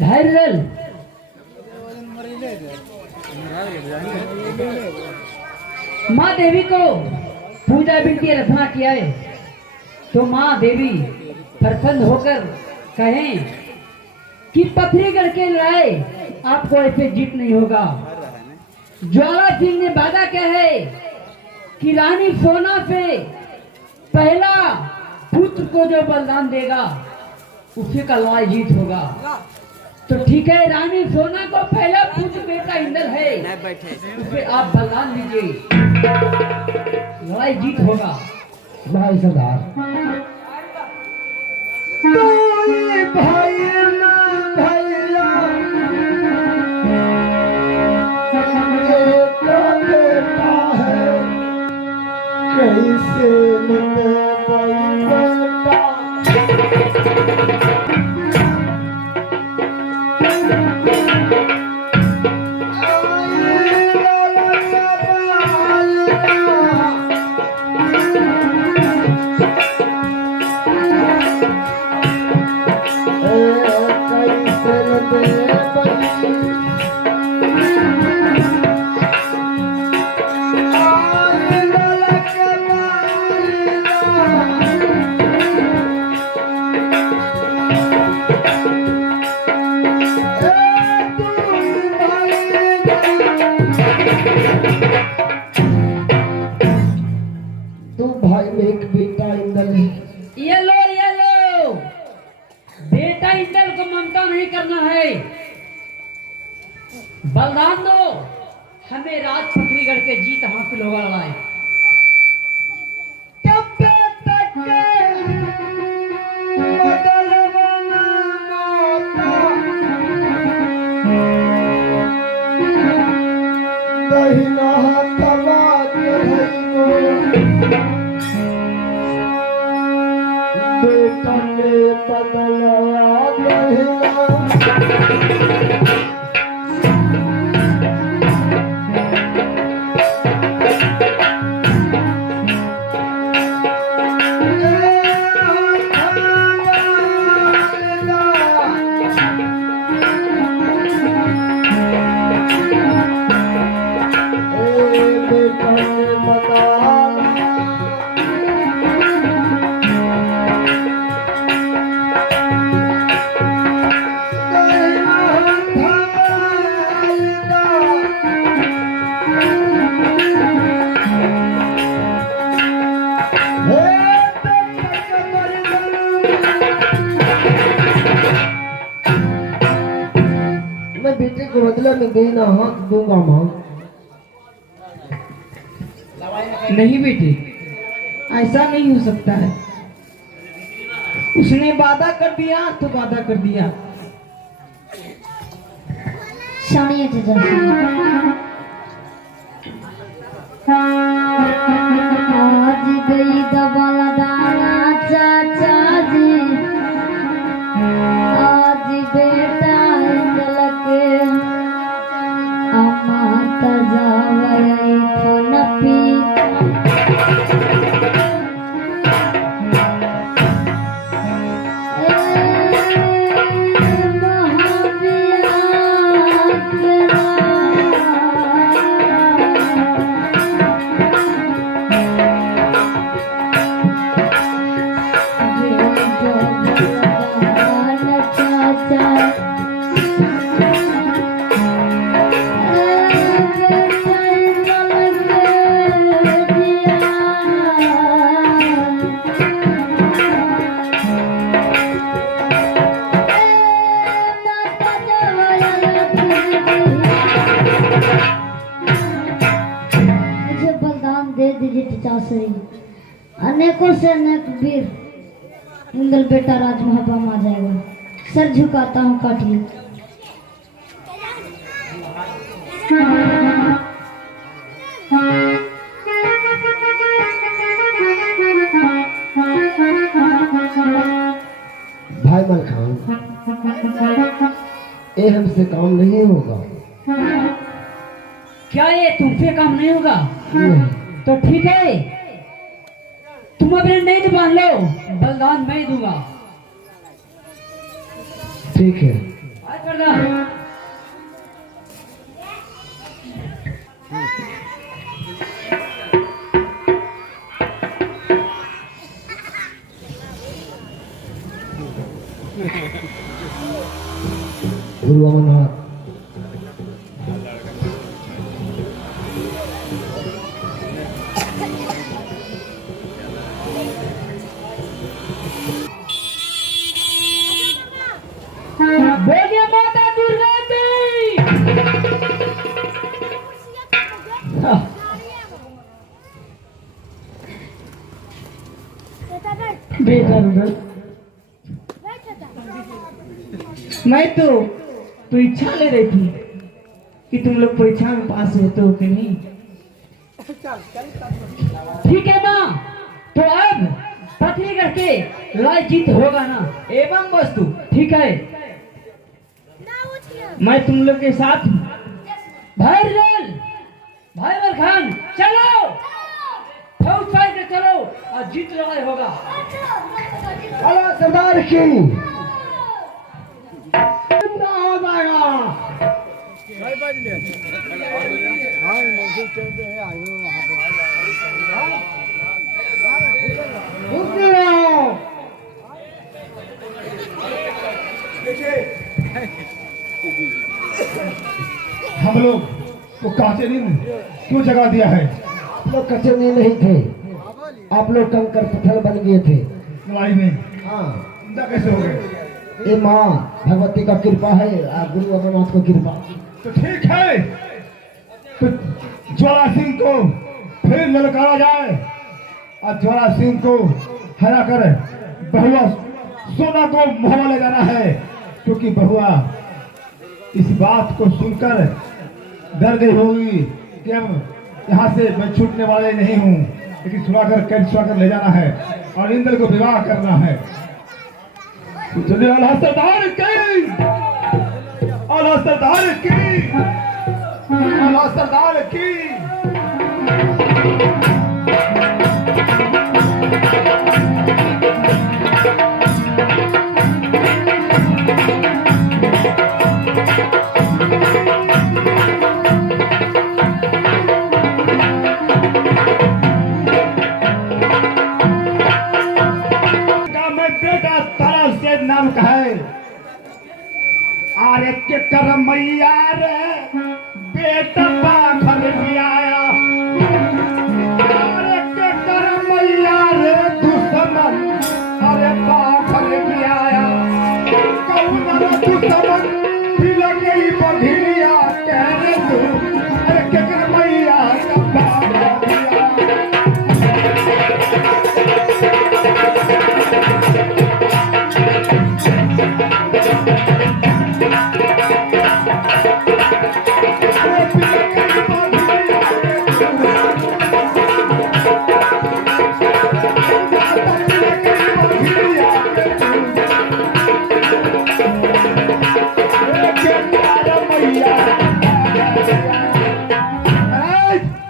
धैर्य। माँ देवी को पूजा विधि रखना किया है तो माँ देवी प्रसन्न होकर कहें कि पथरीगढ़ के लड़ाई आपको ऐसे जीत नहीं होगा। ज्वाला सिंह ने वादा किया है कि रानी सोना से पहला पुत्र को जो बलिदान देगा उसी का लड़ाई जीत होगा। तो ठीक है, रानी सोना को पहला पुत्र बेटा इंद्र है, उसे आप बलिदान दीजिए, लड़ाई जीत होगा। भाई सरदार भाई ना भैया बेटा बेटा है कैसे मिले भाई बेटा एक बेटा इंदल है। ये लो बेटा इंदल को ममता नहीं करना है, बलिदान दो, हमें राज पथरीगढ़ के जीत हासिल होगा। लड़ाई बेटा के बदला बेटे को बदला में देना हाथ दूंगा मां। नहीं बेटे, ऐसा नहीं हो सकता है। उसने वादा कर दिया तो वादा कर दिया। शानिया आज गई दबाला दाना चाचा जी, आज बेटा अनेकों से अनेक वीर इंदल बेटा राजमहल में आ जाएगा। सर झुकाता हूँ काटिए। भाई मलखान, ये हमसे काम नहीं होगा। क्या ये तुमसे काम नहीं होगा? तो ठीक है, तुम अपने नहीं बांध लो, बलिदान मैं दूंगा। ठीक है। प्रणाम। गुरु अमरनाथ बोलिए माता दुर्गा की। हाँ, बेटा रुदल, मैं तो परीक्षा ले रही थी कि तुम लोग परीक्षा में पास होते हो कि नहीं। ठीक है माँ, तो अब पत्नीगढ़ के लड़ाई जीत होगा ना। एवं वस्तु ठीक है, मैं तुम लोग के साथ हूँ। भाई रोल, भाई मल खान, चलो फौज फाइट के चलो और जीत लड़ाई होगा। बोलो सरदार की जिंदा हो जाएगा। रुकिए रहो। हम लोग को कांचे दिन क्यों जगा दिया है? आप लोग कच्चे में नहीं थे, आप लोग कंकर पत्थर बन गए थे। लड़ाई में हाँ, जिंदा कैसे हो गए? ये माँ भगवती का कृपा है और गुरु अमरनाथ को कृपा। तो ठीक है, तो ज्वाला सिंह को फिर ललकारा जाए और ज्वाला सिंह को हरा कर बहुआ सोना को मुहवा ले जाना है, क्योंकि बहुआ इस बात को सुनकर डर गई होगी कि अब यहाँ से मैं छूटने वाले नहीं हूँ, लेकिन छुड़ाकर कैद छुड़ाकर ले जाना है और इंद्र को विवाह करना है। तो चलिए अल्लाह सरदार की, अल्लाह सरदार की, अल्लाह सरदार की। नाम का है आरे के कर मैया रे बेटा बाखर भी आया, अरे के कर मैया रे दुश्मन, अरे बाखर भी आया, कौन रे दुश्मन भी लगी बधिया कह रे तू, अरे के कर मैया का बाखर भी आया।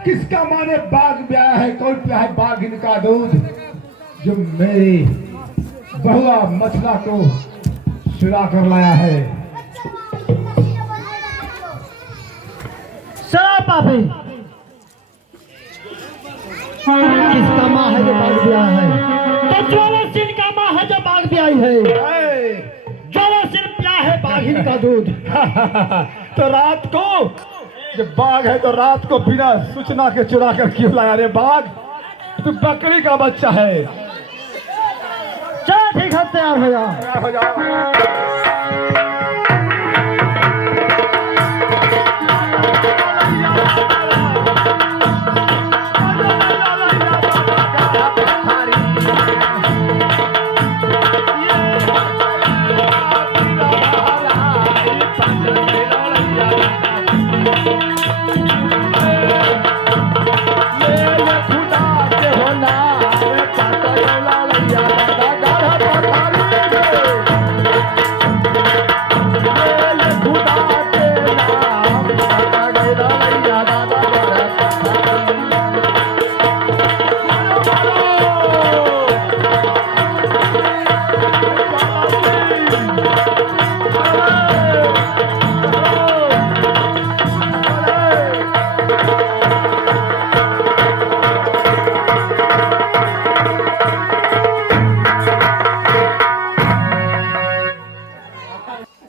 किसका माने बाघ ब्याह है, कौन प्या है बाघ इनका दूध, जो मेरी बहुआ मछला को सुला कर लाया है। पापी किसका माँ है जो बाघ ब्याह है? तो ज्वाला सिंह का माँ है जो बाघ ब्याही है। ज्वाला सिंह ब्याह है बाघिन का दूध। तो रात को जब बाघ है तो रात को बिना सूचना के चुरा कर क्यों लाया रे बाघ? तू बकरी का बच्चा है। चलो ठीक है, तैयार हो जाओ। तैयार हो जाओ।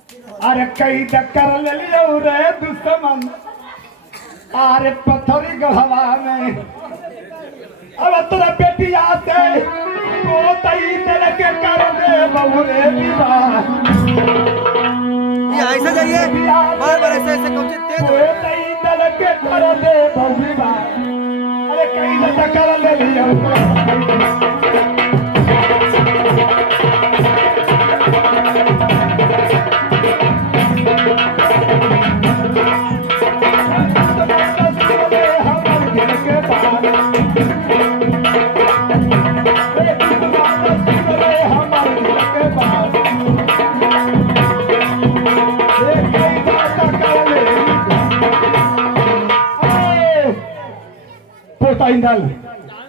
अरे कई चक्कर ले लियो रे दुश्मन, अरे पत्थरी गढ़वा में। अब तोरा बेटिया से पोतई दिल के कर दे बहुरे विवाह। ये ऐसा जाइए बार बार ऐसे ऐसे कौन सी तेज हो पोतई दिल के कर दे बहुरे विवाह। अरे कई चक्कर ले लियो।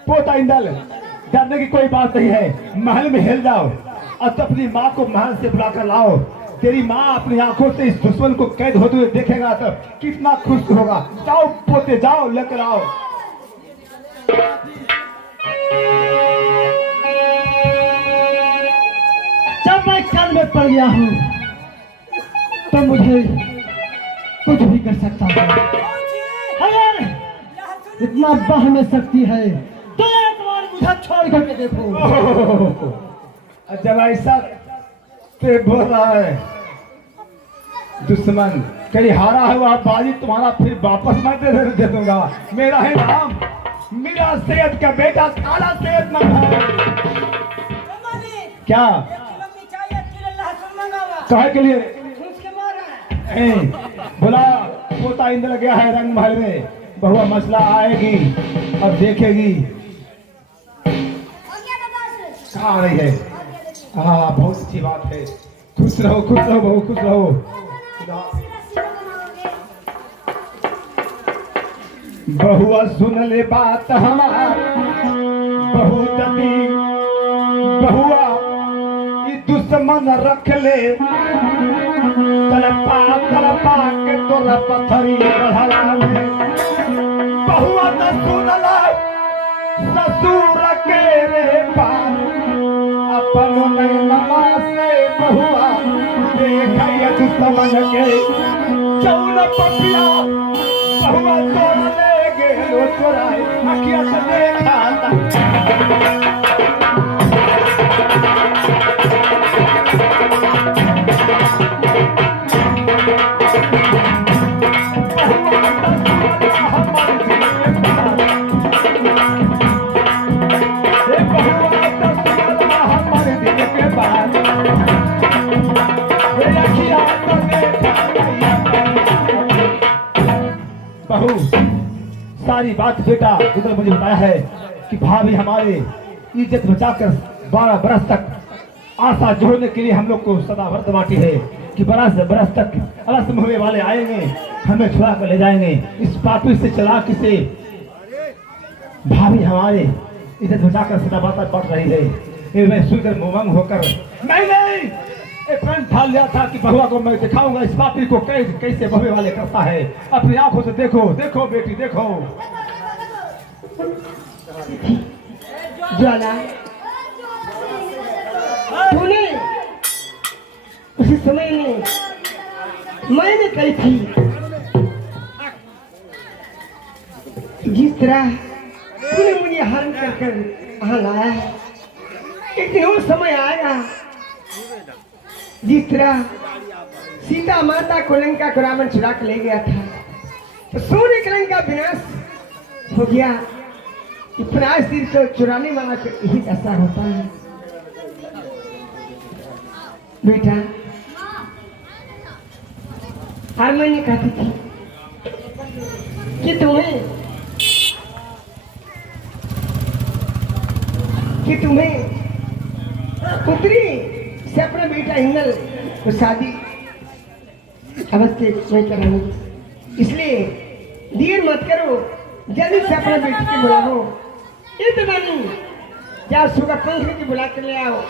पोता इंदल, डरने की कोई बात नहीं है। महल में हिल जाओ और तो अपनी माँ को महल से बुला कर लाओ। तेरी माँ अपनी आंखों से इस दुश्मन को कैद होते हुए देखेगा तो कितना खुश होगा। जाओ पोते जाओ, लेकर आओ। जब मैं काल में पड़ गया हूँ तो मुझे कुछ भी कर सकता हूँ। अगर इतना बाह में शक्ति है तो एक बार मुझे छोड़ करके देखो। जब ऐसा ते बोल रहा है दुश्मन, कहीं हारा हुआ बाजी तुम्हारा फिर वापस मैं दे दूंगा। मेरा है नाम, मेरा सैयद का बेटा काला सैयद नाम है। क्या कहे के लिए बोला? पोता इंदल गया है रंग महल में, बहुआ मसला आएगी और देखेगी। कहाँ आ रही है? हाँ बहुत अच्छी बात है। खुश रहो बहू, खुश रहो। बहुआ सुन ले बात हमार, बहुत बहुआ दुश्मन रख ले, तलपा के तोरा पत्थरी बढ़ला में। बहुआ न सुनला ससुर के रे पार, अपन नैनवा से बहुआ देखैया दुश्मन के। चौल पपिया बहुआ तोरा ले गेलो चोराए, अखिया से देखा बहू। सारी बात बेटा इधर मुझे बताया है कि भाभी हमारे इज्जत बचाकर 12 बरस तक आशा जोड़ने के लिए हम लोग को सदा व्रत बांटी है कि बरस तक अलस होने वाले आएंगे, हमें छुड़ा कर ले जाएंगे। इस पापी से चालाकी से भाभी हमारे इज्जत बचाकर सदा बात बढ़ रही है। ये मैं सुनकर मुमंग होकर नहीं प्रण ठान लिया था कि बहुआ को मैं दिखाऊंगा इस पापी को कैसे बहवे वाले करता है। अपनी आंखों से देखो बेटी देखो। ज्वाला, तूने उसी समय में मैंने कही थी जिस तरह तूने मुझे हरण कर यहाँ लाया है, एक दिन वो समय आएगा जिस तरह सीता माता को लंका को रावण चुरा के ले गया था, तो सूर्य के लंका विनाश हो गया। विनाश तीर को चुराने वाला को यही ऐसा होता है। बेटा, हर मैंने कहती थी कि तुम्हें पुत्री से अपना बेटा हिंगल तो शादी अवश्य नहीं करानी, इसलिए देर मत करो, जल्दी से अपने बेटे को बुलाओ। इतना नहीं, क्या सुबह पंख की बुला कर ले आओ।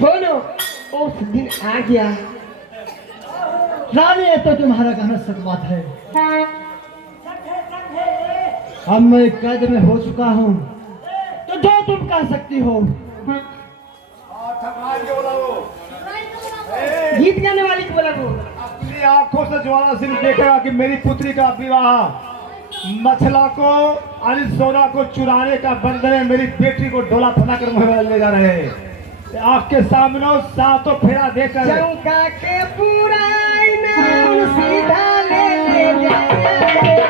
बोलो, उस दिन आ गया। रानी, ये तो तुम्हारा कहना सच बात है। अब मैं कैद में हो चुका हूँ, तो जो तुम कह सकती हो। गीत गाने वाली को बोला वो। अपनी आंखों से ज्वाला सिंह देखेगा कि मेरी पुत्री का विवाह मछला को अनिल सोना को चुराने का बंधन है, मेरी बेटी को डोला फना कर मुंह में ले जा रहे हैं। आपके सामने सातों फेरा देकर चौका के पूरा नाम सीधा ले जाए।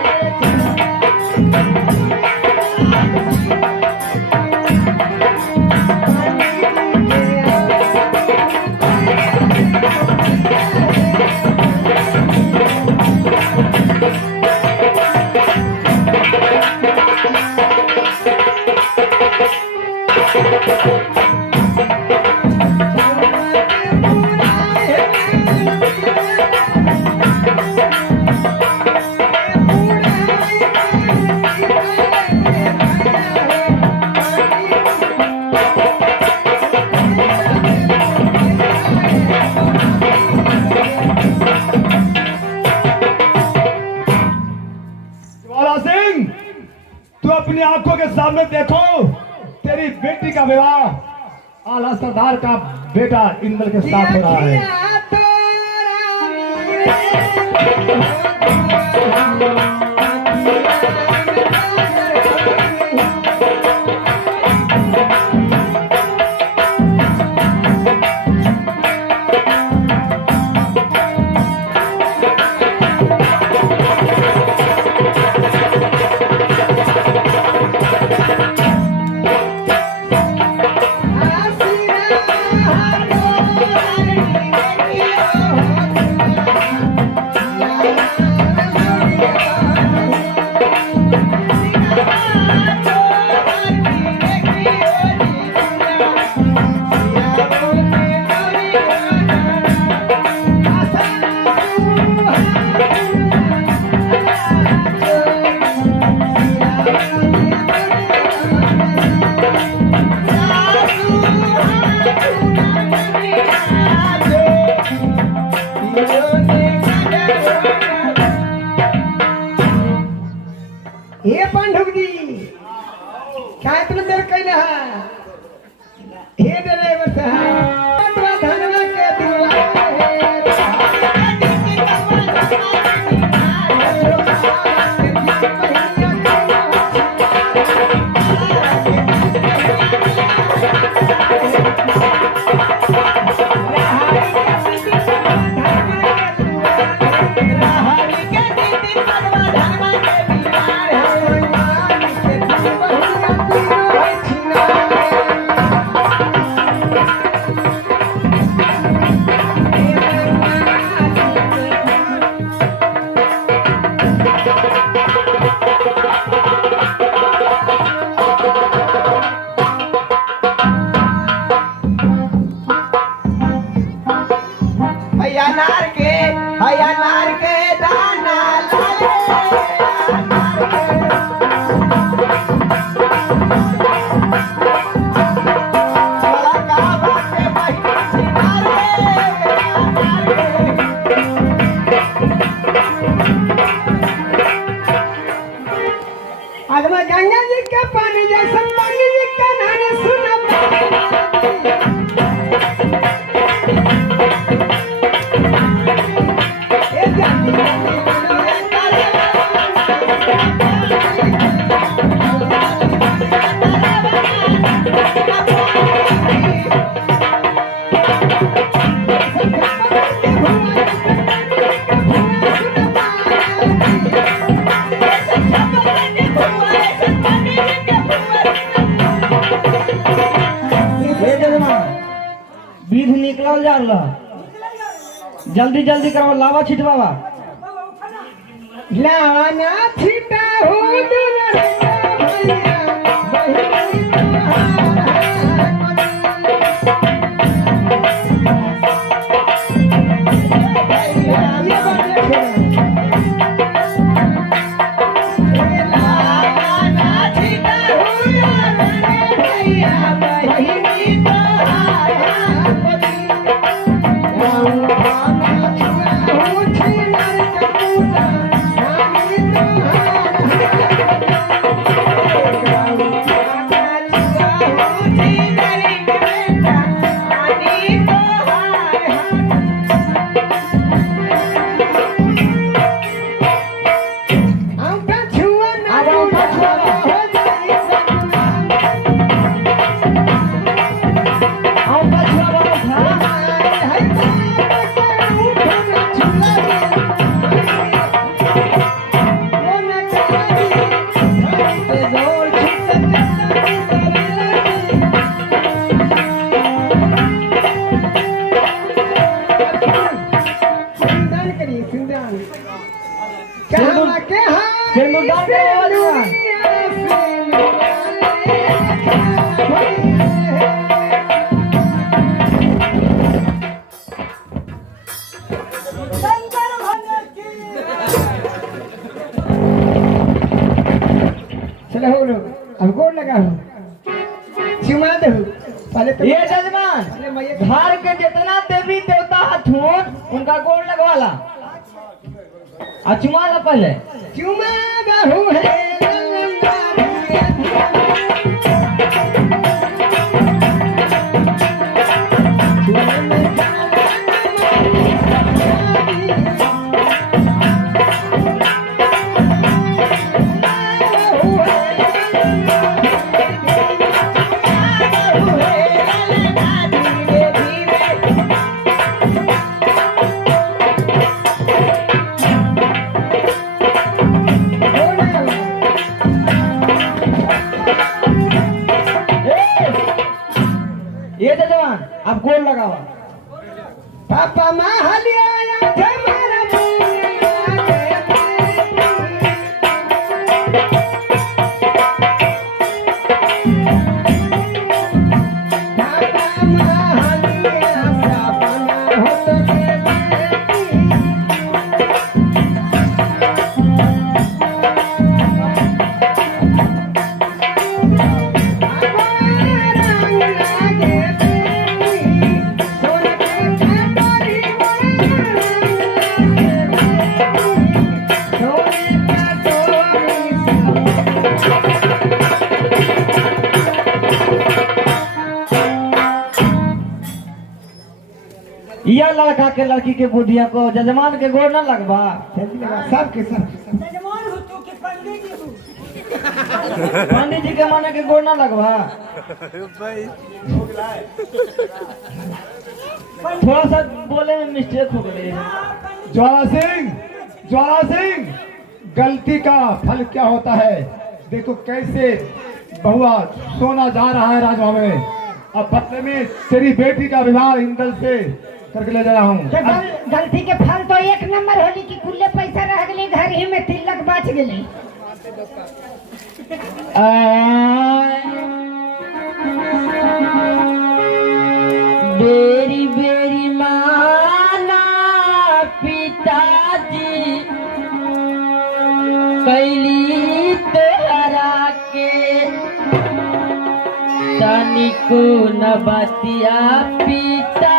अपनी आंखों के सामने देखो, तेरी बेटी का विवाह आला सरदार का बेटा इंद्र के साथ हो रहा है। हे पांडव जी, काय तुला तर कैले हा? हे ड्रायव्हर साहेब धनवा के दिला नार के दाना अगवा गंगा जी का पानी जैसा पानी जी का नाने सुना बीज निकल जा रहा, जल्दी जल्दी करो, लावा छिटवावा, लावा ना छिटा हो ना दे पहले तो ये जजमान अरे मैया घर के जितना देवी देवता हथुन उनका गोड़ लगवाला चुमा ला पहले चुमा गहू है ये जजमान आप गोड़ लगावा पापा महलिया हमारा यह लड़का के लड़की के बुढ़िया को जजमान के गोड़ न लगवा सबके सब पंडित जी के माने के गोड़ न लगवा थोड़ा सा बोले में मिस्टेक हो गई ज्वाला सिंह गलती का फल क्या होता है। देखो कैसे बहुआ सोना जा रहा है राजमहल में। अब बदले में तेरी बेटी का विवाह इंदल से करके ले जा रहा हूँ। गलती के फल तो एक नंबर होली की कुल्ले पैसा रह गए घर ही में तिलक बच गए बेरी बेरी माना पिताजी कैली तोहरा के तनिको न बतिया पिता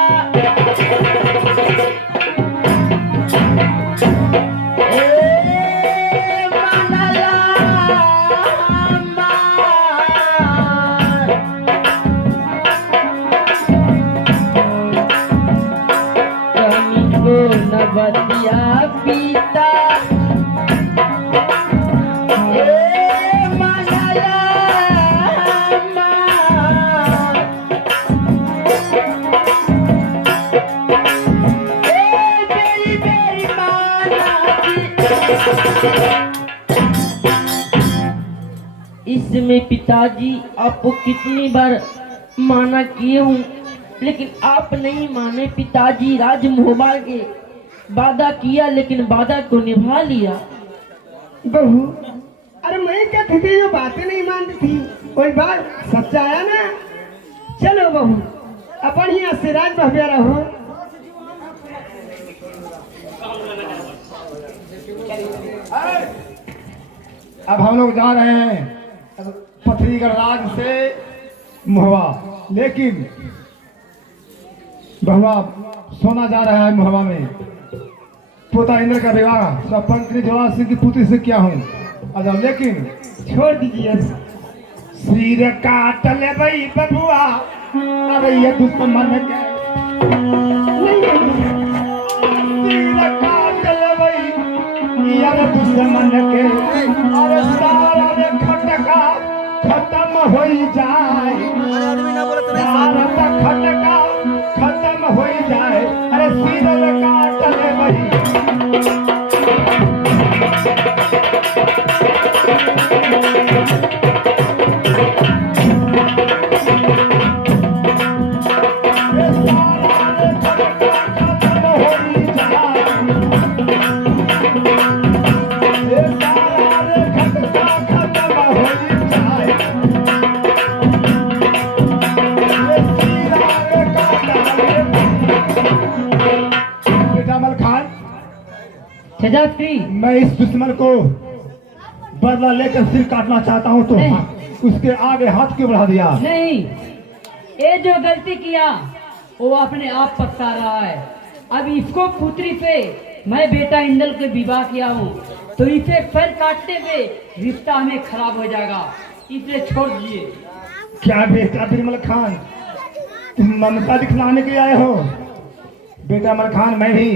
बतिया पीता इसमें पिताजी आपको कितनी बार माना किए हूँ लेकिन आप नहीं माने। पिताजी राजमोहबा के वादा किया लेकिन वादा को निभा लिया। बहू अरे मैं क्या थी जो बातें नहीं मानती थी कोई बात सच्चा आया ना। चलो बहू अपन ही आशीर्वाद भव्य रहो। अब हम लोग जा रहे हैं पथरीगढ़ राज से मोहवा, लेकिन बहुआ सोना जा रहा है मोहवा में। पोता इंद्र का विवाह स्वपंत्री ज्वाला सिंह की पुत्री से किया हूँ। अच्छा लेकिन छोड़ दीजिए। सिर काट ले भाई बबुआ, अरे ये दुश्मन के सिर काट ले भाई यार दुश्मन के, अरे सारा रे खटका खत्म हो जाए, सारा खटका खत्म हो जाए, अरे सिर काट ले भाई। मैं इस दुश्मन को बदला लेकर सिर काटना चाहता हूँ तो उसके आगे हाथ क्यों बढ़ा दिया? नहीं, ये जो गलती किया वो अपने आप पछता रहा है। अब इसको पुत्री पे मैं बेटा इंदल के विवाह किया हूँ तो इसे फल काटने पे रिश्ता हमें खराब हो जाएगा, इसे छोड़ दीजिए। क्या बेटा बिरमल खान, तुम ममता दिखलाने के आए हो? बेटा अमर खान, मैं भी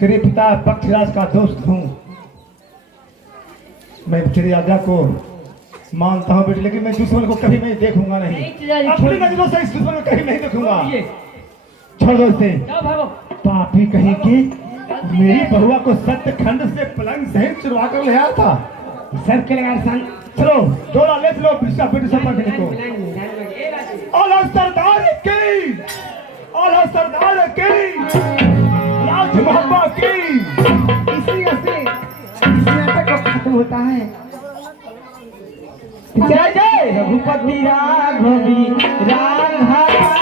तेरे पिता पक्षराज का दोस्त हूँ। मैं तेरी आज्ञा को मानता हूँ बेटे, लेकिन मैं दुश्मन को कभी नहीं देखूंगा नहीं। नहीं चिराजी, अपनी छोड़- नजरों से इस दुश्मन को कभी नहीं देखूंगा। ये, छोड़ दो इसे। जाओ भागो। पापी कहीं की मेरी बहुआ को सत्यखंड से पलंग सहित चुरवा कर ले आया था। सर के लगा सन चलो डोला ले चलो पिछला पेट सब पकड़ने को। आला सरदार की, आला सरदार की, राज मोहब्बा की। इसी से इस नाटक का खत्म होता है। जय जय रघुपति राघवी राघव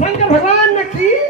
शंकर भगवान की